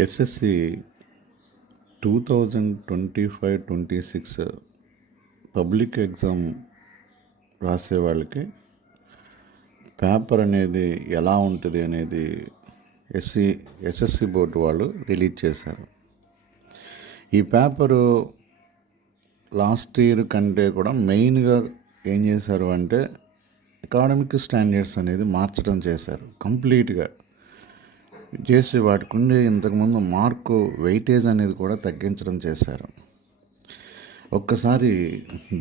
SSC 2025-26 public exam రాసే వాళ్ళకి paper అనేది ఎలా ఉంటుంది అనేది ఎస్ఎస్సి బోర్డు వాళ్ళు రిలీజ్ చేశారు. ఈ పేపరు లాస్ట్ ఇయర్ కంటే కూడా మెయిన్గా ఏం చేశారు అంటే అకాడమిక్ స్టాండర్డ్స్ అనేది మార్చడం చేశారు. కంప్లీట్గా చేసి వాటికి ఉండే ఇంతకుముందు మార్కు వెయిటేజ్ అనేది కూడా తగ్గించడం చేశారు. ఒక్కసారి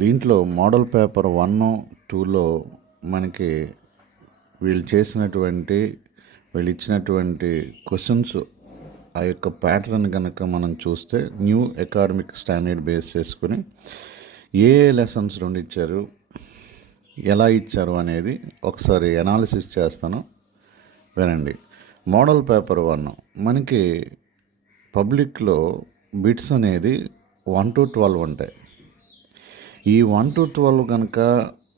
దీంట్లో మోడల్ పేపర్ 1, 2లో మనకి వీళ్ళు ఇచ్చినటువంటి క్వశ్చన్స్ ఆ యొక్క ప్యాటర్న్ కనుక మనం చూస్తే న్యూ అకాడమిక్ స్టాండర్డ్ బేస్ చేసుకుని ఏ లెసన్స్ రెండు ఇచ్చారు, ఎలా ఇచ్చారు అనేది ఒకసారి అనాలిసిస్ చేస్తాను, వినండి. మోడల్ పేపర్ 1 మనకి పబ్లిక్లో బిట్స్ అనేది 1 to 12 ఉంటాయి. ఈ 1 to 12 కనుక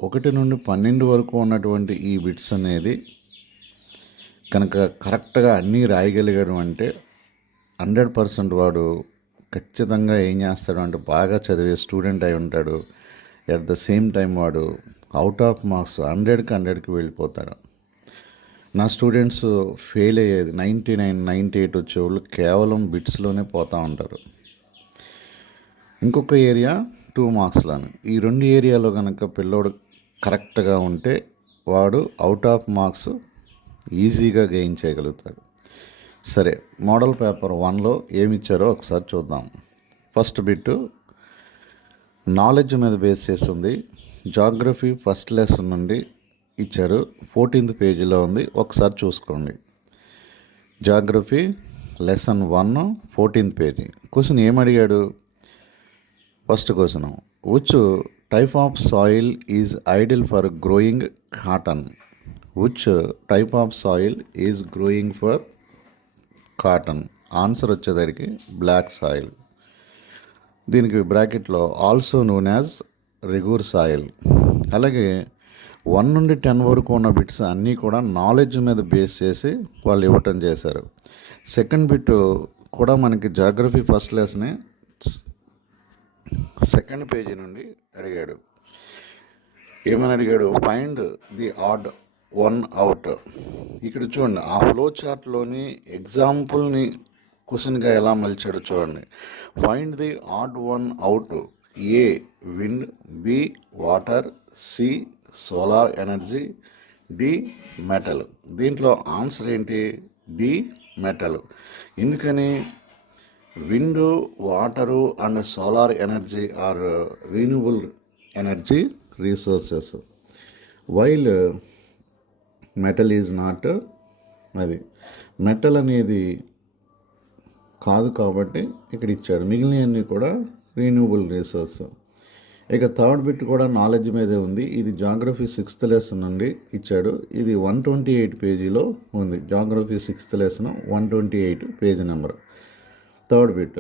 1 నుండి 12 వరకు ఉన్నటువంటి ఈ బిట్స్ అనేది కనుక కరెక్ట్గా అన్నీ రాయగలిగాడు అంటే 100% వాడు ఖచ్చితంగా ఏం చేస్తాడు అంటే బాగా చదివే స్టూడెంట్ అయి ఉంటాడు. ఎట్ ద సేమ్ టైం వాడు అవుట్ ఆఫ్ మార్క్స్ 100కి 100కి వెళ్ళిపోతాడు. నా స్టూడెంట్స్ ఫెయిల్ అయ్యేది 99, 98 వచ్చేవాళ్ళు కేవలం బిట్స్లోనే పోతూ ఉంటారు. ఇంకొక ఏరియా 2 మార్క్స్లోని. ఈ 2 ఏరియాలో కనుక పిల్లోడు కరెక్ట్గా ఉంటే వాడు అవుట్ ఆఫ్ మార్క్స్ ఈజీగా గెయిన్ చేయగలుగుతాడు. సరే, మోడల్ పేపర్ 1లో ఏమిచ్చారో ఒకసారి చూద్దాం. ఫస్ట్ బిట్ నాలెడ్జ్ మీద బేస్ చేసి ఉంది. జాగ్రఫీ ఫస్ట్ లెసన్ నుండి ఇచ్చారు. 14th పేజీలో ఉంది, ఒకసారి చూసుకోండి. Geography lesson 1, 14th page. Question ఏమడిగాడు? First question, which type of soil is ideal for growing cotton? Which type of soil is growing for cotton? Answer వచ్చేసరికి బ్లాక్ సాయిల్. దీనికి బ్రాకెట్లో also known as regur soil. అలాగే 1 నుండి 10 వరకు ఉన్న bits అన్నీ కూడా నాలెడ్జ్ మీద బేస్ చేసి వాళ్ళు ఇవ్వటం చేశారు. సెకండ్ బిట్ కూడా మనకి జాగ్రఫీ ఫస్ట్ లెసనే 2nd పేజీ నుండి అడిగాడు. ఏమని అడిగాడు? Find the odd one out. ఇక్కడ చూడండి, ఆ ఫ్లో చార్ట్లోని ఎగ్జాంపుల్ని క్వశ్చన్గా ఎలా మలిచాడు చూడండి. Find the odd one out. A wind, B water, C solar energy, D metal. దీంట్లో ఆన్సర్ ఏంటి? D metal. ఎందుకని? Wind, water and solar energy are renewable energy resources, while metal is not. అది metal అనేది కాదు కాబట్టి ఇక్కడ ఇచ్చాడు. మిగిలినవన్నీ కూడా రీన్యూవబుల్ రీసోర్స్. ఇక థర్డ్ బిట్ కూడా నాలెడ్జ్ మీదే ఉంది. ఇది జాగ్రఫీ 6th లెసన్ నుండి ఇచ్చాడు. ఇది 128 పేజీలో ఉంది. Geography 6th lesson 128 page number. Third bit,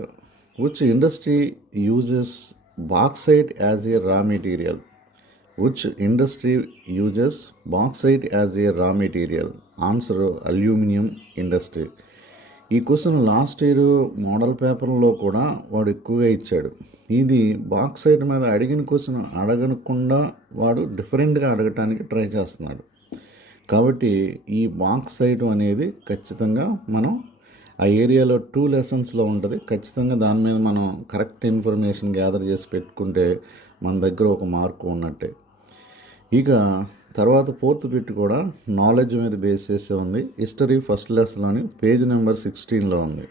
which industry uses bauxite as a raw material? Which industry uses bauxite as a raw material? Answer aluminium industry. ఈ క్వశ్చన్ లాస్ట్ ఇయర్ మోడల్ పేపర్లో కూడా వాడు ఎక్కువగా ఇచ్చాడు. ఇది బాక్సైట్ మీద అడిగిన question అడగకుండా వాడు డిఫరెంట్గా అడగటానికి ట్రై చేస్తున్నాడు. కాబట్టి ఈ బాక్సైట్ అనేది ఖచ్చితంగా మనం ఆ ఏరియాలో 2 లెసన్స్లో ఉంటుంది. ఖచ్చితంగా దాని మీద మనం కరెక్ట్ ఇన్ఫర్మేషన్ గ్యాదర్ చేసి పెట్టుకుంటే మన దగ్గర ఒక మార్కు ఉన్నట్టే. ఇక తర్వాత 4th బిట్ కూడా నాలెడ్జ్ మీద బేస్ చేసి ఉంది. హిస్టరీ ఫస్ట్ లెసన్లోని పేజ్ నెంబర్ 16లో ఉంది.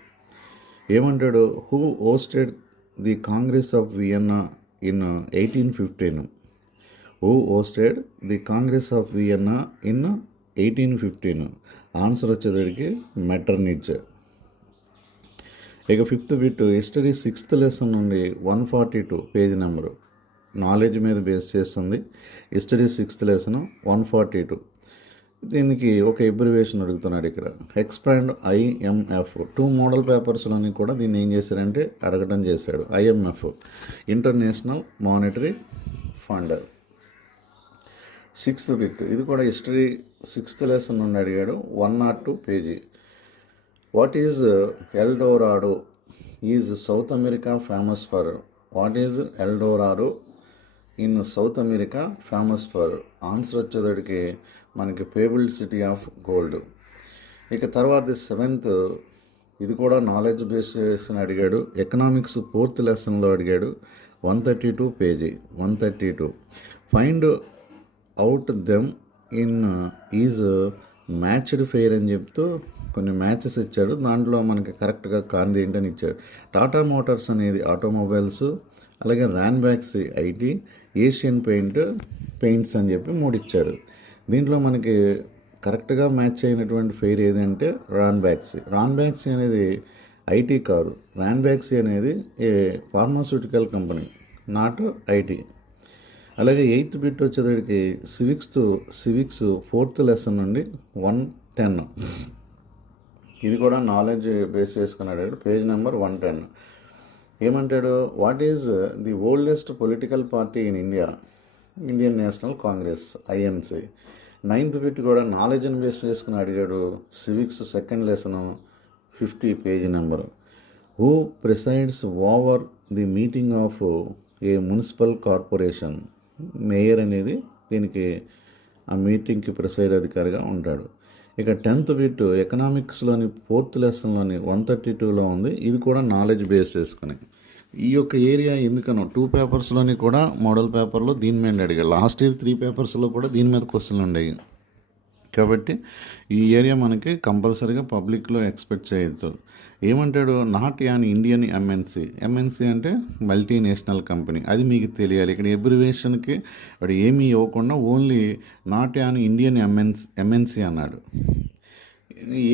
ఏమంటాడు? Who hosted the Congress of Vienna in 1815? Who hosted the Congress of Vienna in 1815? Answer వచ్చేసరికి మెటర్నిచ్. ఇక 5th bit history 6th lesson నుండి 142 పేజ్ నెంబరు. నాలెడ్జ్ మీద బేస్ చేస్తుంది. History 6th lesson 142. దీనికి ఒక ఎబ్రివేషన్ అడుగుతున్నాడు ఇక్కడ. Expand IMF. 2 మోడల్ పేపర్స్లోని కూడా దీన్ని ఏం చేశారంటే అడగటం చేశాడు. IMF international monetary fund. 6th bit ఇది కూడా హిస్టరీ 6th లెసన్ నుండి అడిగాడు. 102 page. What is El Dorado is South America famous for? What is El Dorado in South America famous for? Answer వచ్చేటడికి మనకి పేబుల్డ్ సిటీ ఆఫ్ గోల్డ్. ఇక తర్వాత 7th, ఇది కూడా నాలెడ్జ్ బేస్ చేసుకుని అడిగాడు. ఎకనామిక్స్ 4th లెసన్లో అడిగాడు. 132 page 132. Find out them in is matched fair అని చెప్తూ కొన్ని మ్యాచెస్ ఇచ్చాడు. దాంట్లో మనకి కరెక్ట్గా కాంది ఏంటని ఇచ్చాడు. టాటా మోటార్స్ అనేది ఆటోమొబైల్స్, అలాగే ర్యాన్బ్యాక్సీ ఐటీ, ఏషియన్ పెయింట్స్ అని చెప్పి 3 ఇచ్చాడు. దీంట్లో మనకి కరెక్ట్గా మ్యాచ్ అయినటువంటి ఫెయిర్ ఏదంటే రాన్బ్యాక్సీ అనేది ఐటీ కాదు. రాన్బ్యాక్సీ అనేది ఏ ఫార్మాస్యూటికల్ కంపెనీ, నాట్ ఐటీ. అలాగే 8th బిట్ వచ్చేసరికి సివిక్స్ 4th లెసన్ నుండి 110. ఇది కూడా నాలెడ్జ్ బేస్ చేసుకున్నాడు. Page number 110. ఏమంటాడు? What is the oldest political party in India? Indian national Congress, INC. 9th bit కూడా నాలెడ్జ్ని బేస్ చేసుకుని అడిగాడు. Civics 2nd lesson 50 page number. Who presides over the meeting of A municipal corporation? Mayor అనేది దీనికి ఆ మీటింగ్కి preside అధికారిగా ఉంటాడు. ఇక 10th బిట్ ఎకనామిక్స్లోని 4th లెసన్లోని 132లో ఉంది. ఇది కూడా నాలెడ్జ్ బేస్ చేసుకుని ఈ యొక్క ఏరియా ఎందుకనో 2 పేపర్స్లోని కూడా మోడల్ పేపర్లో దీని మీద అడిగాడు. లాస్ట్ ఇయర్ 3 పేపర్స్లో కూడా దీని మీద క్వశ్చన్లు ఉండేవి. కాబట్టి ఈ ఏరియా మనకి కంపల్సరీగా పబ్లిక్లో ఎక్స్పెక్ట్ చేయొచ్చు. ఏమంటాడు? నాట్ యాన్ ఇండియన్ ఎంఎన్సీ అంటే మల్టీనేషనల్ కంపెనీ, అది మీకు తెలియాలి. ఇక్కడ ఎబ్రివేషన్కి వాడు ఏమీ ఇవ్వకుండా only not an Indian MNC అన్నాడు.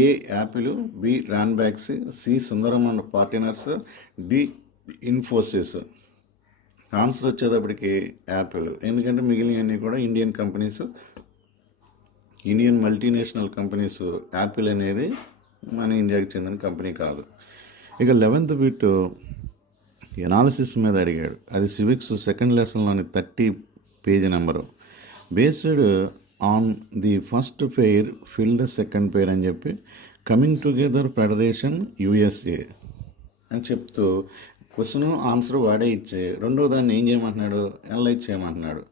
A Apple, B Ranbaxy, C Sundaram and partners, D Infosys. Answer వచ్చేటప్పటికి యాపిల్. ఎందుకంటే మిగిలినవన్నీ కూడా Indian companies, Indian multinational companies. Apple అనేది మన ఇండియాకి చెందిన కంపెనీ కాదు. ఇక 11th బిట్ ఎనాలిసిస్ మీద అడిగాడు. అది civics 2nd లెసన్లోని 30 page number. Based on the first pair fill the second pair అని చెప్పి కమింగ్ టుగెదర్ ఫెడరేషన్ యుఎస్ఏ అని చెప్తూ క్వశ్చన్ ఆన్సర్ వాడే ఇచ్చే రెండో దాన్ని ఏం చేయమంటున్నాడు? అనలైజ్ చేయమంటున్నాడు.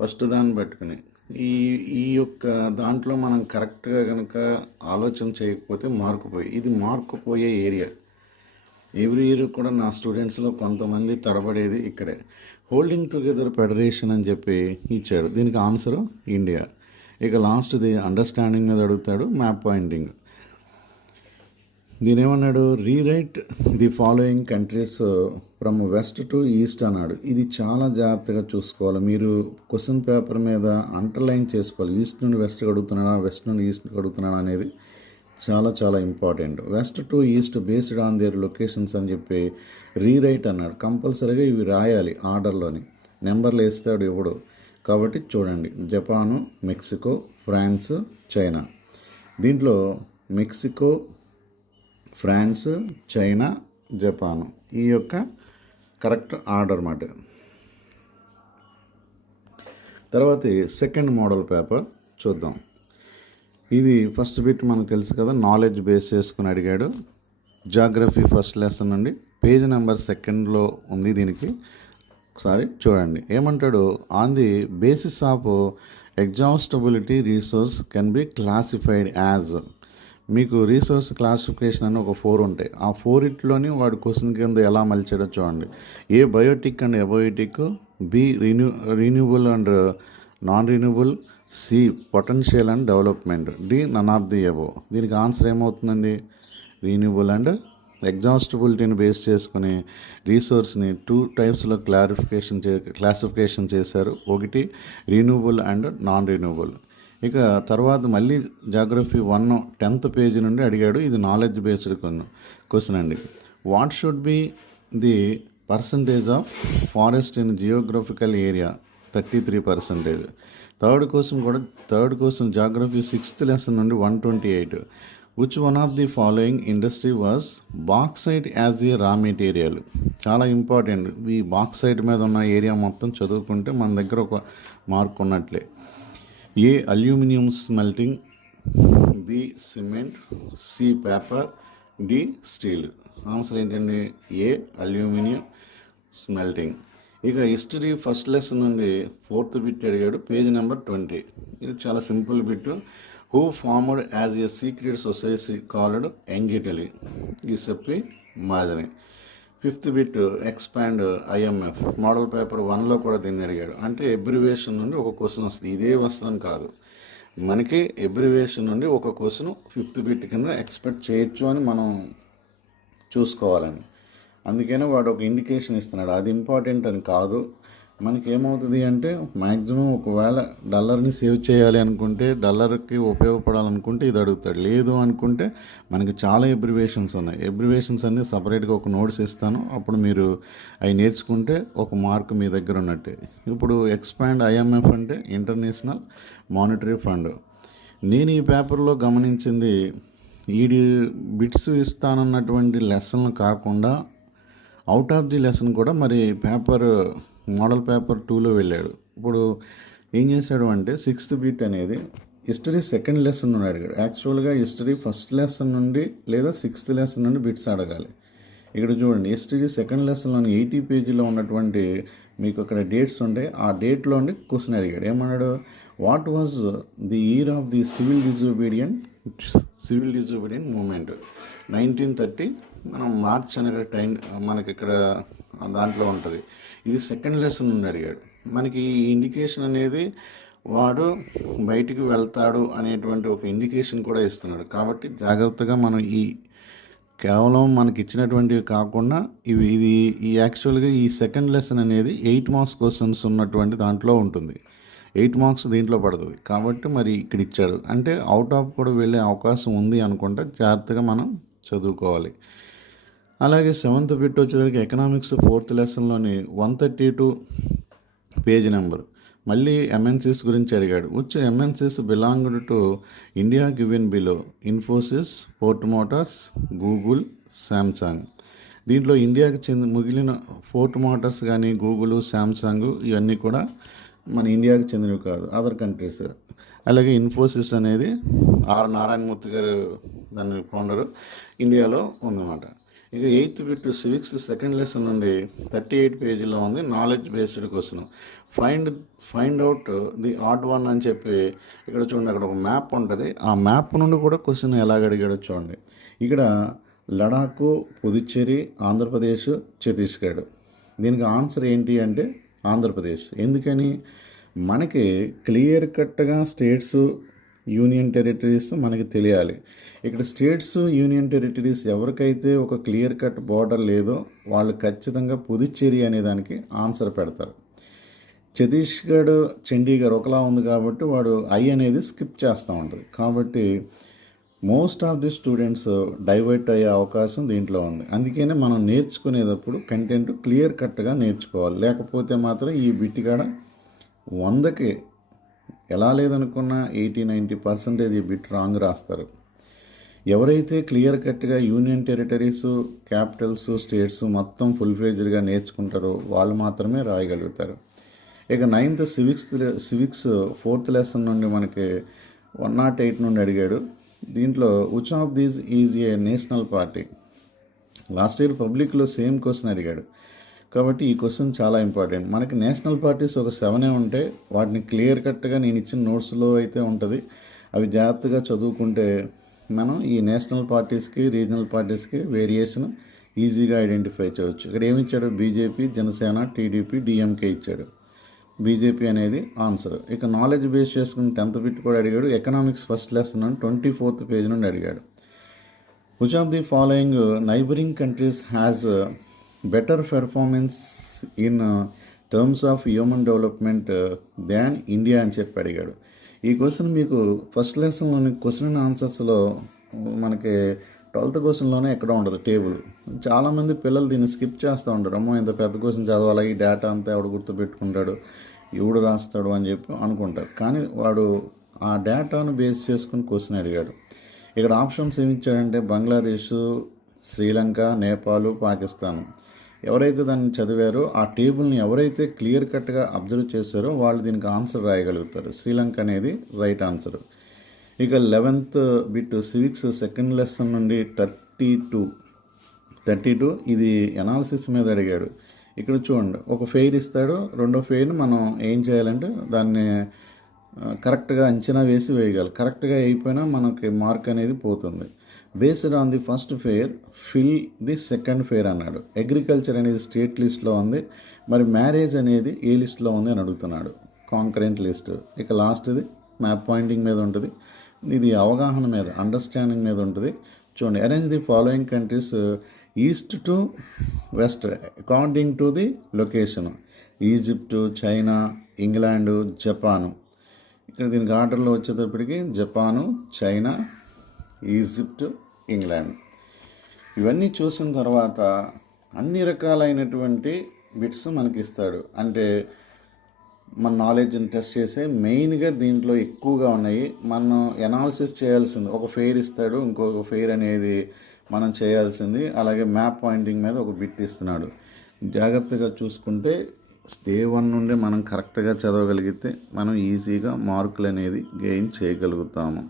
ఫస్ట్ దాన్ని పట్టుకుని ఈ యొక్క దాంట్లో మనం కరెక్ట్గా కనుక ఆలోచన చేయకపోతే ఇది మార్కు పోయే ఏరియా. ఎవ్రీ ఇయర్ కూడా నా స్టూడెంట్స్లో కొంతమంది తడబడేది ఇక్కడే. హోల్డింగ్ టుగెదర్ ఫెడరేషన్ అని చెప్పి ఇచ్చాడు. దీనికి ఆన్సరు ఇండియా. ఇక లాస్ట్ది అండర్స్టాండింగ్ మీద అడుగుతాడు, మ్యాప్ పాయింటింగ్. దీని ఏమన్నాడు? Rewrite the following countries from west to east అన్నాడు. ఇది చాలా జాగ్రత్తగా చూసుకోవాలి. మీరు క్వశ్చన్ పేపర్ మీద అండర్లైన్ చేసుకోవాలి. ఈస్ట్ నుండి వెస్ట్కి అడుగుతున్నాడా, వెస్ట్ నుండి ఈస్ట్కి అడుగుతున్నాడా అనేది చాలా చాలా important. West to east based on their locations అని చెప్పి రీరైట్ అన్నాడు. కంపల్సరీగా ఇవి రాయాలి ఆర్డర్లోని. నెంబర్లు వేస్తాడు ఇవ్వడు. కాబట్టి చూడండి, జపాను, మెక్సికో, ఫ్రాన్స్, చైనా. దీంట్లో మెక్సికో, ఫ్రాన్స్, చైనా, జపాను ఈ యొక్క కరెక్ట్ ఆర్డర్ అన్నమాట. తర్వాత 2nd మోడల్ పేపర్ చూద్దాం. ఇది ఫస్ట్ బిట్ మనకు తెలుసు కదా, నాలెడ్జ్ బేస్ చేసుకుని అడిగాడు. జాగ్రఫీ 1st లెసన్ నుండి పేజ్ నెంబర్ 2లో ఉంది. దీనికి ఒకసారి చూడండి. ఏమంటాడు? On the basis of exhaustibility resource can be classified as. మీకు రీసోర్స్ క్లాసిఫికేషన్ అని ఒక 4 ఉంటాయి. ఆ 4 వాడు క్వశ్చన్ కింద ఎలా మలిచాడో చూడండి. A biotic and abiotic, B renewable and non renewable, C potential and development, D none of the above. దీనికి ఆన్సర్ ఏమవుతుందండి? రీన్యూబుల్ అండ్ ఎగ్జాస్టబిలిటీని బేస్ చేసుకుని రీసోర్స్ని 2 టైప్స్లో క్లాసిఫికేషన్ చేశారు. ఒకటి రీన్యూబుల్ అండ్ నాన్ రీన్యూబుల్. ఇక తర్వాత మళ్ళీ జాగ్రఫీ 1 10th పేజీ నుండి అడిగాడు. ఇది నాలెడ్జ్ బేస్డ్ క్వశ్చన్ అండి. What should be the percentage of forest in geographical area? 33%. Third question geography 6th lesson నుండి 128. Which one of the following industry was bauxite as a raw material? చాలా important. ఈ bauxite మీద ఉన్న area మొత్తం చదువుకుంటే మన దగ్గర ఒక మార్క్ ఉన్నట్లే. A aluminium smelting, B cement, C paper, D steel. Answer ఏంటండి? A aluminium smelting. ఇక హిస్టరీ ఫస్ట్ లెసన్ నుండి 4th బిట్ అడిగాడు, పేజ్ నెంబర్ 20. ఇది చాలా simple bit. Who formed as a secret society called Young Italy? Giuseppe మాదిరి. 5th bit expand IMF. Model paper 1లో కూడా దీన్ని అడిగాడు. అంటే ఎబ్రివేషన్ నుండి ఒక క్వశ్చన్ వస్తుంది, ఇదే వస్తుందని కాదు, మనకి ఎబ్రివేషన్ నుండి ఒక క్వశ్చన్ 5th బిట్ కింద ఎక్స్పెక్ట్ చేయొచ్చు అని మనం చూసుకోవాలని. అందుకనే వాడు ఒక ఇండికేషన్ ఇస్తున్నాడు, అది ఇంపార్టెంట్ అని కాదు. మనకి ఏమవుతుంది అంటే మ్యాక్సిమం ఒకవేళ డాలర్ని సేవ్ చేయాలి అనుకుంటే, డాలర్కి ఉపయోగపడాలనుకుంటే ఇది అడుగుతాడు. లేదు అనుకుంటే మనకి చాలా ఎబ్రివేషన్స్ ఉన్నాయి. ఎబ్రివేషన్స్ అన్నీ సపరేట్గా ఒక నోట్స్ ఇస్తాను, అప్పుడు మీరు అవి నేర్చుకుంటే ఒక మార్క్ మీ దగ్గర ఉన్నట్టే. ఇప్పుడు ఎక్స్పాండ్ ఐఎంఎఫ్ అంటే ఇంటర్నేషనల్ మానిటరీ ఫండ్. నేను ఈ పేపర్లో గమనించింది, ఈ బిట్స్ ఇస్తానన్నటువంటి లెసన్లు కాకుండా అవుట్ ఆఫ్ ది లెసన్ కూడా మరి మోడల్ పేపర్ 2లో వెళ్ళాడు. ఇప్పుడు ఏం చేశాడు అంటే 6th బిట్ అనేది హిస్టరీ సెకండ్ లెసన్ నుండి అడిగాడు. యాక్చువల్గా హిస్టరీ ఫస్ట్ లెసన్ నుండి లేదా 6th లెసన్ నుండి బిట్స్ అడగాలి. ఇక్కడ చూడండి, హిస్టరీ సెకండ్ లెసన్లోని 80 పేజీలో ఉన్నటువంటి మీకు అక్కడ డేట్స్ ఉంటాయి, ఆ డేట్లో ఉండి క్వశ్చన్ అడిగాడు. ఏమన్నాడు? What was the year of the civil disobedient movement? 1930. మనం మార్చ్ అనే టైం మనకి ఇక్కడ దాంట్లో ఉంటుంది. ఇది సెకండ్ లెసన్ నుండి అడిగాడు. మనకి ఈ ఇండికేషన్ అనేది వాడు బయటికి వెళ్తాడు అనేటువంటి ఒక ఇండికేషన్ కూడా ఇస్తున్నాడు. కాబట్టి జాగ్రత్తగా మనం కేవలం మనకి ఇచ్చినటువంటివి కాకుండా ఈ యాక్చువల్గా ఈ సెకండ్ లెసన్ అనేది 8 మార్క్స్ క్వశ్చన్స్ ఉన్నటువంటి దాంట్లో ఉంటుంది. 8 మార్క్స్ దీంట్లో పడుతుంది. కాబట్టి మరి ఇక్కడ ఇచ్చాడు అంటే అవుట్ ఆఫ్ కూడా వెళ్ళే అవకాశం ఉంది అనుకుంటే జాగ్రత్తగా మనం చదువుకోవాలి. అలాగే 7th బిట్ వచ్చేసరికి ఎకనామిక్స్ 4th లెసన్లోని 132 పేజ్ నెంబర్. మళ్ళీ ఎంఎన్సీస్ గురించి అడిగాడు. Which MNCs belonged to India given below? Infosys, Ford Motors, Google, Samsung. దీంట్లో ఇండియాకి మిగిలిన పోర్ట్ మోటార్స్ కానీ గూగుల్, శాంసంగ్ ఇవన్నీ కూడా మన ఇండియాకి చెందినవి కాదు, అదర్ కంట్రీస్. అలాగే ఇన్ఫోసిస్ అనేది ఆర్ నారాయణమూర్తి గారు దాని ఫౌండరు, ఇండియాలో ఉందన్నమాట. ఇక 8th bit civics second lesson నుండి 38 పేజీలో ఉంది, knowledge based question. Find out the odd one అని చెప్పి ఇక్కడ చూడండి, అక్కడ ఒక మ్యాప్ ఉంటుంది, ఆ మ్యాప్ నుండి కూడా క్వశ్చన్ ఎలాగ అడిగాడో చూడండి. ఇక్కడ లడాఖ్, పుదుచ్చేరి, ఆంధ్రప్రదేశ్, ఛత్తీస్గఢ్. దీనికి ఆన్సర్ ఏంటి అంటే ఆంధ్రప్రదేశ్. ఎందుకని? మనకి క్లియర్ కట్గా స్టేట్స్, యూనియన్ టెరిటరీస్ మనకి తెలియాలి. ఇక్కడ స్టేట్స్, యూనియన్ టెరిటరీస్ ఎవరికైతే ఒక క్లియర్ కట్ బార్డర్ లేదో వాళ్ళు ఖచ్చితంగా పుదుచ్చేరి అనే దానికి ఆన్సర్ పెడతారు. ఛత్తీస్గఢ్, చండీగఢ్ ఒకలా ఉంది కాబట్టి వాడు ఐ అనేది స్కిప్ చేస్తూ ఉంటుంది. కాబట్టి most of the students divert అయ్యే అవకాశం దీంట్లో ఉంది. అందుకనే మనం నేర్చుకునేటప్పుడు కంటెంట్ క్లియర్ కట్గా నేర్చుకోవాలి. లేకపోతే మాత్రం ఈ బిట్టిగాడ 100కి ఎలా లేదనుకున్నా 80-90% ఈ బిట్ రాంగ్ రాస్తారు. ఎవరైతే క్లియర్ కట్గా యూనియన్ టెరిటరీస్, క్యాపిటల్స్, స్టేట్స్ మొత్తం ఫుల్ ఫ్లెడ్జ్డ్గా నేర్చుకుంటారో వాళ్ళు మాత్రమే రాయగలుగుతారు. ఇక 9th సివిక్స్ 4th లెసన్ నుండి మనకి 108 నుండి అడిగాడు. దీంట్లో which of these is a national party? Last year పబ్లిక్లో సేమ్ క్వశ్చన్ అడిగాడు. కాబట్టి ఈ క్వశ్చన్ చాలా ఇంపార్టెంట్. మనకి నేషనల్ పార్టీస్ ఒక 7 ఉంటే వాటిని క్లియర్ కట్గా నేను ఇచ్చిన నోట్స్లో అయితే ఉంటుంది, అవి జాగ్రత్తగా చదువుకుంటే మనం ఈ నేషనల్ పార్టీస్కి, రీజనల్ పార్టీస్కి వేరియేషన్ ఈజీగా ఐడెంటిఫై చేయవచ్చు. ఇక్కడ ఏమి ఇచ్చాడు? బీజేపీ, జనసేన, టీడీపీ, డిఎంకే ఇచ్చాడు. బీజేపీ అనేది ఆన్సర్. ఇక నాలెడ్జ్ బేస్ చేసుకుని 10th బిట్ కూడా అడిగాడు. Economics first lesson 24th page నుండి అడిగాడు. Which of the following neighbouring countries has better performance in terms of human development than India అని చెప్పి అడిగాడు. ఈ క్వశ్చన్ మీకు ఫస్ట్ లెసన్లోని క్వశ్చన్ అండ్ ఆన్సర్స్లో మనకి 12th క్వశ్చన్లోనే ఎక్కడ ఉండదు టేబుల్. చాలామంది పిల్లలు దీన్ని స్కిప్ చేస్తూ ఉంటారు. అమ్మో ఇంత పెద్ద క్వశ్చన్ చదవాలి, ఈ డేటా అంతా ఎవడు గుర్తుపెట్టుకుంటాడు, ఎవడు రాస్తాడు అని చెప్పి అనుకుంటారు. కానీ వాడు ఆ డేటాను బేస్ చేసుకుని క్వశ్చన్ అడిగాడు. ఇక్కడ ఆప్షన్స్ ఏమి ఇచ్చాడంటే బంగ్లాదేశ్, శ్రీలంక, నేపాల్, పాకిస్తాన్. ఎవరైతే దాన్ని చదివారో ఆ టేబుల్ని ఎవరైతే క్లియర్ కట్గా అబ్జర్వ్ చేశారో వాళ్ళు దీనికి ఆన్సర్ రాయగలుగుతారు. శ్రీలంక అనేది రైట్ ఆన్సర్. ఇక 11th bit civics second lesson నుండి 32 ఇది ఎనాలిసిస్ మీద అడిగాడు. ఇక్కడ చూడండి, ఒక ఫెయిర్ ఇస్తాడు, రెండో ఫెయిర్ని మనం ఏం చేయాలంటే దాన్ని కరెక్ట్గా అంచనా వేసి వేయగలి. కరెక్ట్గా అయిపోయినా మనకి మార్క్ అనేది పోతుంది. Based on the first fair fill the second fair అన్నాడు. అగ్రికల్చర్ అనేది స్టేట్ లిస్ట్లో ఉంది, మరి మ్యారేజ్ అనేది ఏ లిస్ట్లో ఉంది అని అడుగుతున్నాడు. Concurrent list. ఇక లాస్ట్ది మ్యాప్ పాయింటింగ్ మీద ఉంటుంది. ఇది అవగాహన మీద, అండర్స్టాండింగ్ మీద ఉంటుంది. చూడండి, arrange the following countries east to west according to the location. Egypt, China, England, Japan. ఇక్కడ దీనికి ఆర్డర్లో వచ్చేటప్పటికి జపాను, చైనా, ఈజిప్ట్, ఇంగ్లాండ్. ఇవన్నీ చూసిన తర్వాత అన్ని రకాలైనటువంటి బిట్స్ మనకి ఇస్తాడు. అంటే మన నాలెడ్జ్ని టెస్ట్ చేసే మెయిన్గా దీంట్లో ఎక్కువగా ఉన్నాయి. మనం ఎనాలిసిస్ చేయాల్సింది, ఒక ఫెయిర్ ఇస్తాడు, ఇంకొక ఫెయిర్ అనేది మనం చేయాల్సింది. అలాగే మ్యాప్ పాయింటింగ్ మీద ఒక బిట్ ఇస్తున్నాడు. జాగ్రత్తగా చూసుకుంటే డే 1 నుండి మనం కరెక్ట్గా చదవగలిగితే మనం ఈజీగా మార్కులు అనేది గెయిన్ చేయగలుగుతాము.